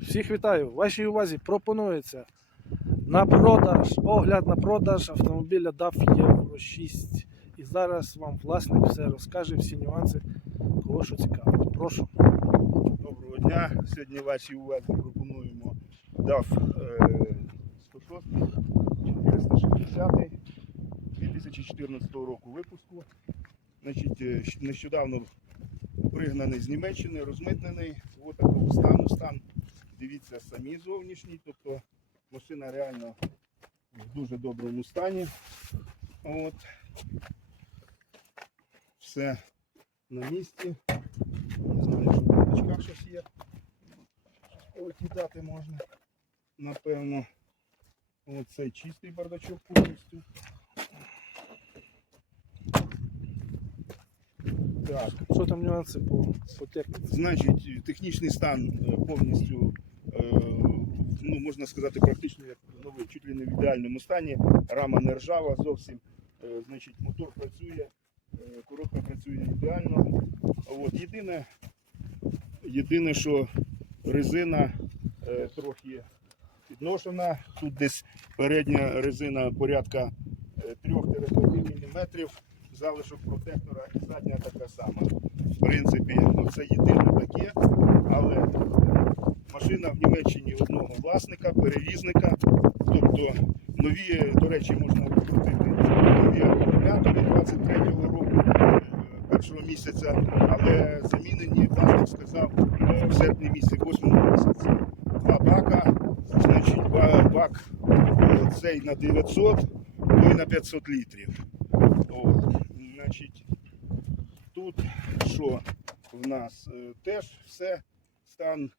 Всіх вітаю! Вашій увазі пропонується на продаж, огляд на продаж автомобіля DAF Євро 6. І зараз вам власник все розкаже, всі нюанси, кого що цікаво. Прошу. Доброго дня. Сьогодні вашій увазі пропонуємо DAF е, 106 460 2014 року випуску. Значить, е, нещодавно пригнаний з Німеччини, розмитнений. Ось такого стану стан. Дивіться самі зовнішній, тобто машина реально в дуже доброму стані. От. Все на місці. Не знаю, що в бардачках щось є. Викидати можна. Напевно. Оцей чистий бардачок повністю. Так, Що там нюанси по, по техніці? значить, технічний стан е, повністю, ну, можна сказати, практично як новий, чуть ли не в ідеальному стані. Рама не ржава зовсім. Е, Значить, мотор працює, е, коробка працює ідеально. От, єдине, єдине, що резина е, трохи підношена. Тут десь передня резина порядка е, 3-5 мм, залишок протектора і задня така сама. В принципі, ну, це єдине таке, але машина в Німеччині одного власника, перевізника. Тобто нові, до речі, можна викрутити нові акумулятори 23-го року е, першого місяця, але замінені, власник сказав, е, в серпні місяці, 8 місяці. Два бака, значить, бак е, цей на 900, той на 500 літрів. От, значить, тут що в нас теж все стан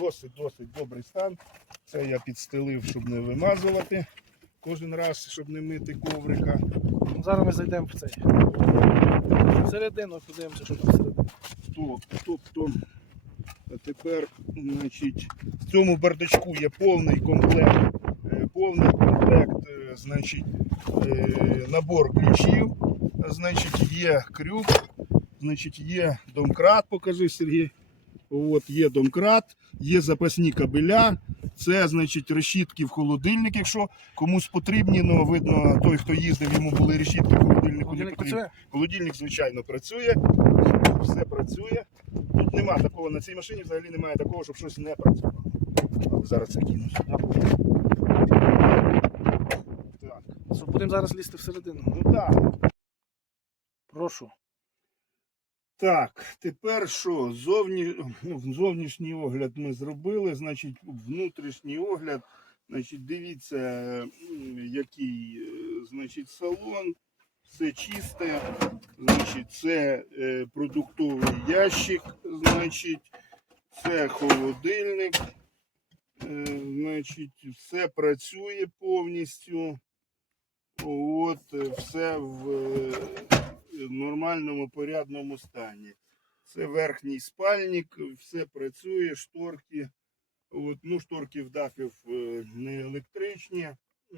досить-досить добрий стан. Це я підстелив, щоб не вимазувати кожен раз, щоб не мити коврика. Зараз ми зайдемо в цей. Всередину подивимося, що там всередині. Тут, тобто, а тепер, значить, в цьому бардачку є повний комплект, е, повний комплект, е, значить, е, набор ключів, значить, є крюк, значить, є домкрат, покажи Сергій. От є домкрат, є запасні кабеля. Це значить решітки в холодильник, якщо комусь потрібні, ну видно, той, хто їздив, йому були решітки в холодильнику. Холодильник працює? Холодильник, звичайно, працює, все працює. Тут нема такого, на цій машині взагалі немає такого, щоб щось не працювало. Зараз це кину. Так. Що будемо зараз лізти всередину. Ну так. Прошу. Так, тепер що? Зовні... ну, зовнішній огляд ми зробили, значить, внутрішній огляд. Значить, дивіться, який е, значить, салон, все чисте, значить, це е, продуктовий ящик, значить, це холодильник, е, значить, все працює повністю. От, е, все в нормальному порядному стані. Це верхній спальник, все працює, шторки. От, ну, шторки в дафів е, не електричні.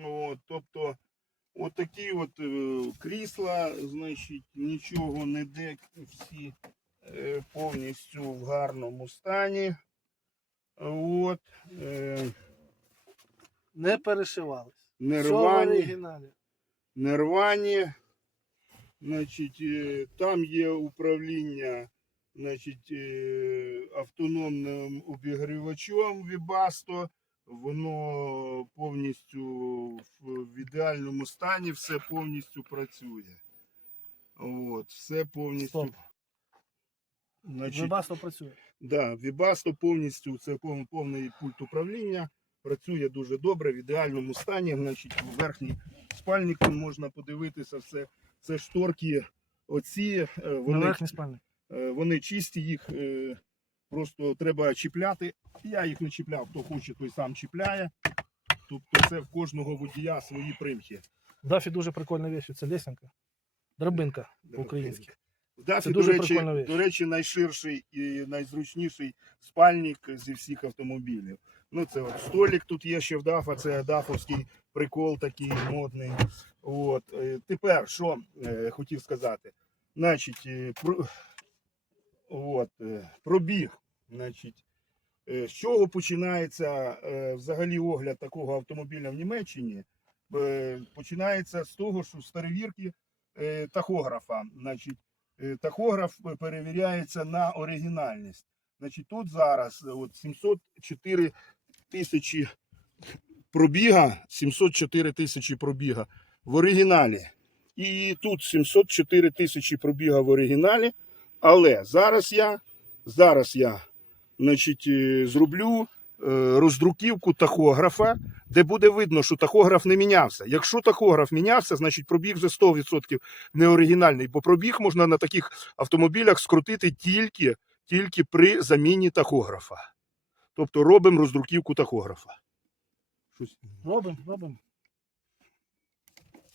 От, тобто, от от е, крісла, значить, нічого не де, всі е, повністю в гарному стані. От, е, Не перешивались. не Все в рвані. Значить, е, там є управління значить, е, автономним обігрівачом Вібасто. Воно повністю в ідеальному стані, все повністю працює. От, все повністю. Стоп. Значить, Вебасто працює. Да, Вібасто повністю це пов- повний пульт управління. Працює дуже добре, в ідеальному стані. Значить, у верхній спальнику можна подивитися все. Це шторки. Оці е, На вони, е, вони чисті, їх е, просто треба чіпляти. Я їх не чіпляв, хто хоче, той сам чіпляє. Тобто це в кожного водія свої примхи. Дафі дуже прикольна вещь, це лесенка. Драбинка по-українськи. Дафі, до, речі, до речі, найширший і найзручніший спальник зі всіх автомобілів. Ну, це от столик тут є ще в Дафа, це дафовський прикол такий модний. От. е, Тепер, що е, хотів сказати? Значить, е, про, от, пробіг. Значить, З чого починається взагалі огляд такого автомобіля в Німеччині? Починається з того, що з перевірки тахографа. Значить, тахограф перевіряється на оригінальність. Значить, тут зараз от 704 тисячі пробіга, 704 тисячі пробіга в оригіналі. І тут 704 тисячі пробіга в оригіналі. Але зараз я, зараз я значить, е, зроблю е, роздруківку тахографа, де буде видно, що тахограф не мінявся. Якщо тахограф мінявся, значить пробіг вже 100% не оригінальний, бо пробіг можна на таких автомобілях скрутити тільки, тільки при заміні тахографа. Тобто робимо роздруківку тахографа. Щось... Робимо, робимо.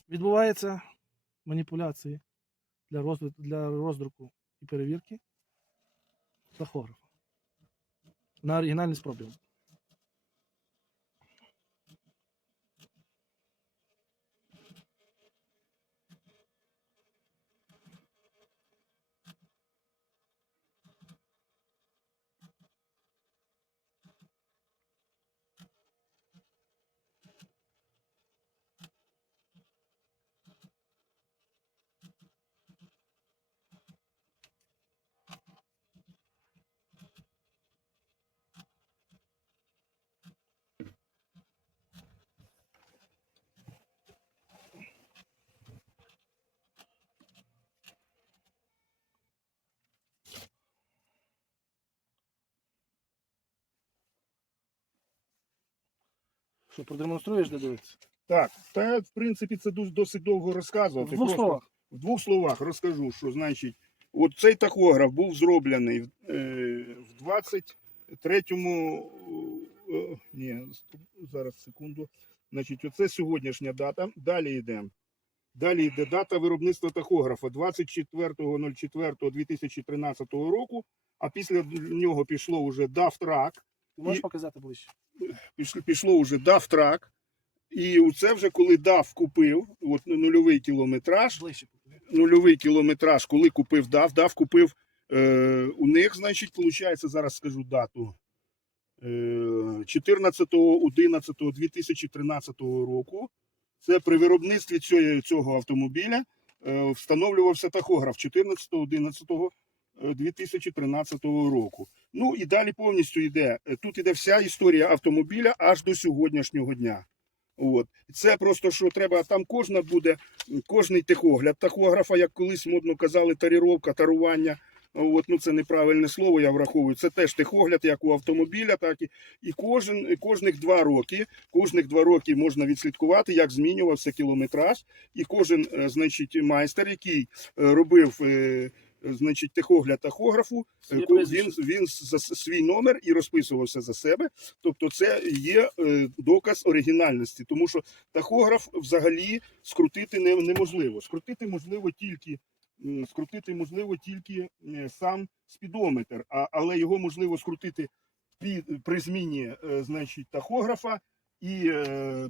Відбуваються маніпуляції для, роздру- для роздруку і перевірки тахографа. На оригінальність пробігу. Що, продемонструєш, де дивитися? Так, та в принципі це досить довго В двох Просто словах. В двох словах розкажу, що значить, от цей тахограф був зроблений е, в 23-му. е, ні, зараз секунду. Значить, оце сьогоднішня дата. Далі йдемо. Далі йде дата виробництва тахографа 24.04.2013 року. А після нього пішло вже DAF-TRAC, Ти можеш І- показати ближче? пішло, пішло вже DAF-TRAC. І це вже коли DAF купив от, нульовий кілометраж, Ближче. нульовий кілометраж, коли купив DAF, DAF купив е, у них, значить, виходить, зараз скажу дату. Е, 14.11.2013 року. Це при виробництві цього, цього автомобіля е, встановлювався тахограф 14.11.2013 року. Ну і далі повністю йде. е, Тут іде вся історія автомобіля аж до сьогоднішнього дня. От. Це просто що треба, там кожна буде, кожний техогляд тахографа, як колись модно казали, таріровка, тарування. От, ну це неправильне слово, я враховую. Це теж техогляд, як у автомобіля, так і, і кожен, кожних два роки, кожних два роки можна відслідкувати, як змінювався кілометраж, і кожен, е, значить, майстер, який е, робив. Значить, техогляд тахографу, е, він, він за свій номер і розписувався за себе. Тобто, це є е, доказ оригінальності, тому що тахограф взагалі скрутити неможливо. Скрутити можливо тільки скрутити можливо тільки е, сам спідометр, а, але його можливо скрутити під, при зміні значить, тахографа, і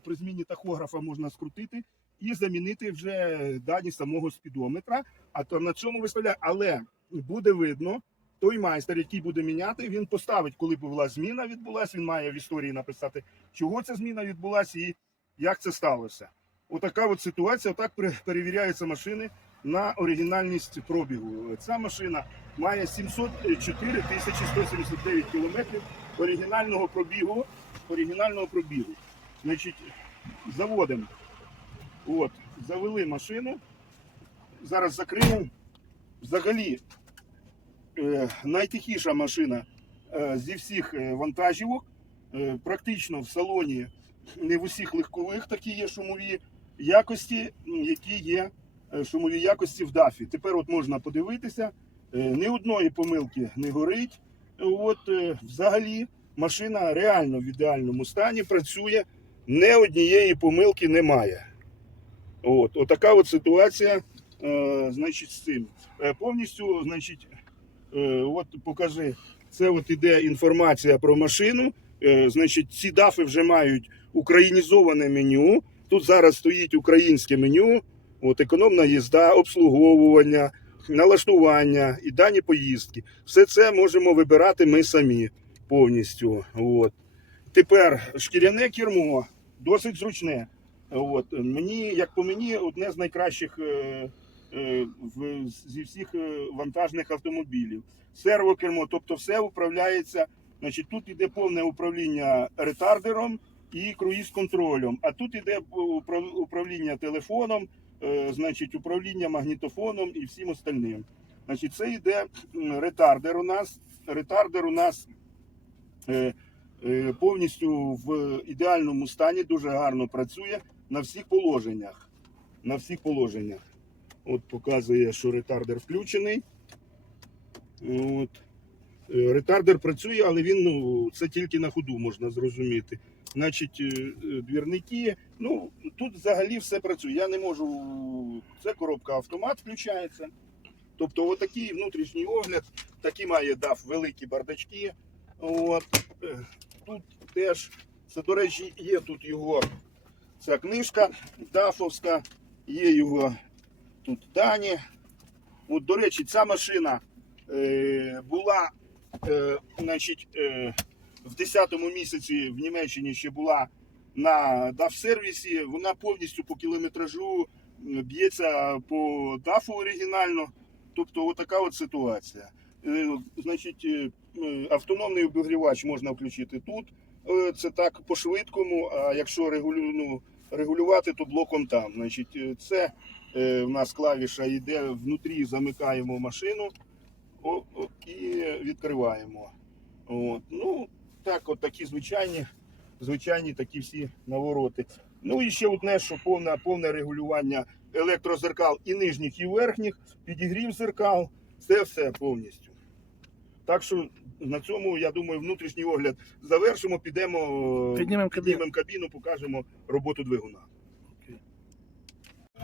при зміні тахографа можна скрутити і замінити вже дані самого спідометра. А то на цьому виставляє, але буде видно. Той майстер, який буде міняти, він поставить, коли була зміна відбулася. Він має в історії написати, чого ця зміна відбулася і як це сталося. Отака от ситуація. Отак пере- перевіряються машини на оригінальність пробігу. Ця машина має 704 тисячі 179 кілометрів оригінального пробігу. Оригінального пробігу. Значить, заводимо. От, завели машину. Зараз закриємо. Взагалі, е, найтихіша машина е, зі всіх е, вантажівок. Е, практично в салоні не в усіх легкових такі є шумові якості, які є е, шумові якості в дафі. Тепер от можна подивитися, е, ні одної помилки не горить. От е, взагалі машина реально в ідеальному стані працює, не однієї помилки немає. От, отака от ситуація, е, значить, з цим. Е, повністю, значить, е, от покажи, це от іде інформація про машину. Е, значить, ці дафи вже мають українізоване меню. Тут зараз стоїть українське меню, от економна їзда, обслуговування, налаштування і дані поїздки. Все це можемо вибирати ми самі. повністю. От. Тепер шкіряне кермо досить зручне. От. Мені, як по мені, одне з найкращих е, е, в, зі всіх е, вантажних автомобілів. Сервокермо, тобто все управляється. Значить, тут іде повне управління ретардером і круїз-контролем. А тут іде управління телефоном, значить, управління магнітофоном і всім остальним. Значить, це йде ретардер у нас. Ретардер у нас повністю в ідеальному стані, дуже гарно працює на всіх положеннях. На всіх положеннях. От показує, що ретардер включений. От. Е, Ретардер працює, але він ну, це тільки на ходу можна зрозуміти. Значить, е, е, двірники, ну тут взагалі все працює. Я не можу. Це коробка автомат включається. Тобто, отакий внутрішній огляд, такі має дав великі бардачки. От. Тут теж, це, до речі, є тут його ця книжка дафовська, є його тут дані. От, до речі, ця машина е, була е, значить, е, в 10-му місяці в Німеччині ще була на DAF-сервісі. Вона повністю по кілометражу б'ється по DAF оригінально. Тобто, отака от ситуація. Е, значить, е, автономний обігрівач можна включити тут. Е, Це так по-швидкому, а якщо регулю, ну, регулювати, то блоком там. Значить, е, це е, в нас клавіша йде внутрі, замикаємо машину о, о, і відкриваємо. От. Ну, так, от такі звичайні, звичайні такі всі навороти. Ну і ще одне, що повне, повне регулювання електрозеркал і нижніх, і верхніх, підігрів зеркал, це все повністю. Так що на цьому, я думаю, внутрішній огляд завершимо, підемо, Піднімемо кабіну. кабіну, покажемо роботу двигуна.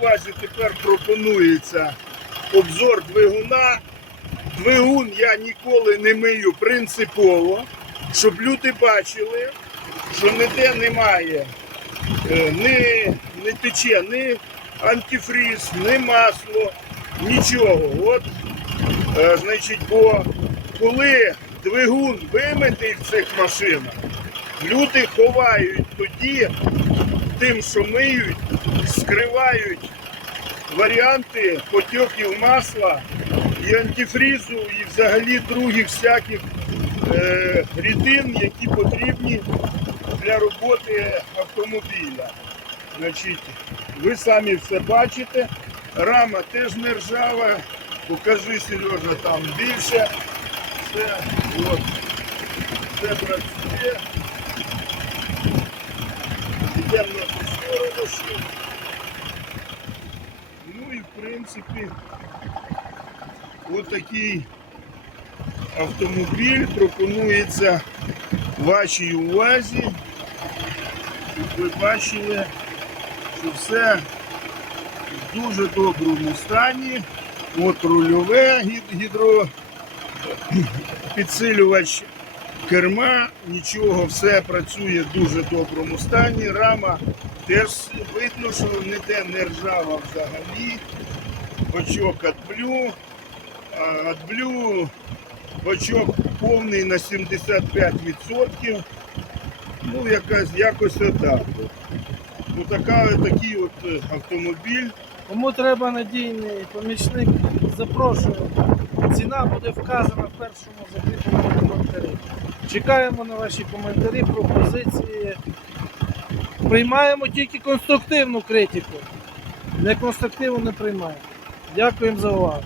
Увазі тепер пропонується обзор двигуна. Двигун я ніколи не мию принципово, щоб люди бачили, що ніде немає, е, ні, не тече ні антифріз, ні масло, нічого. От, е, значить, бо коли двигун вимитий в цих машинах, люди ховають тоді тим, що миють, скривають варіанти потьоків масла і антифрізу, і взагалі других всяких е, рідин, які потрібні для роботи автомобіля. Значить, ви самі все бачите. Рама теж не ржава. Покажи, Сережа, там більше. Все, от, все працює. Йдемо на ту сторону. ще. Ну і в принципі, отакий автомобіль пропонується вашій увазі. Щоб ви бачили, що все в дуже доброму стані. От рульове гідро підсилювач керма, нічого, все працює в дуже доброму стані. Рама теж видно, що ніде не ржава взагалі. Бачок адблю. Адблю бачок повний на 75%. Ну, якась якось отак. Ну, така, такий от е, автомобіль. Кому треба надійний помічник, запрошую. Ціна буде вказана в першому закріпленому коментарі. Чекаємо на ваші коментарі, пропозиції. Приймаємо тільки конструктивну критику. Неконструктивну не приймаємо. Дякуємо за увагу.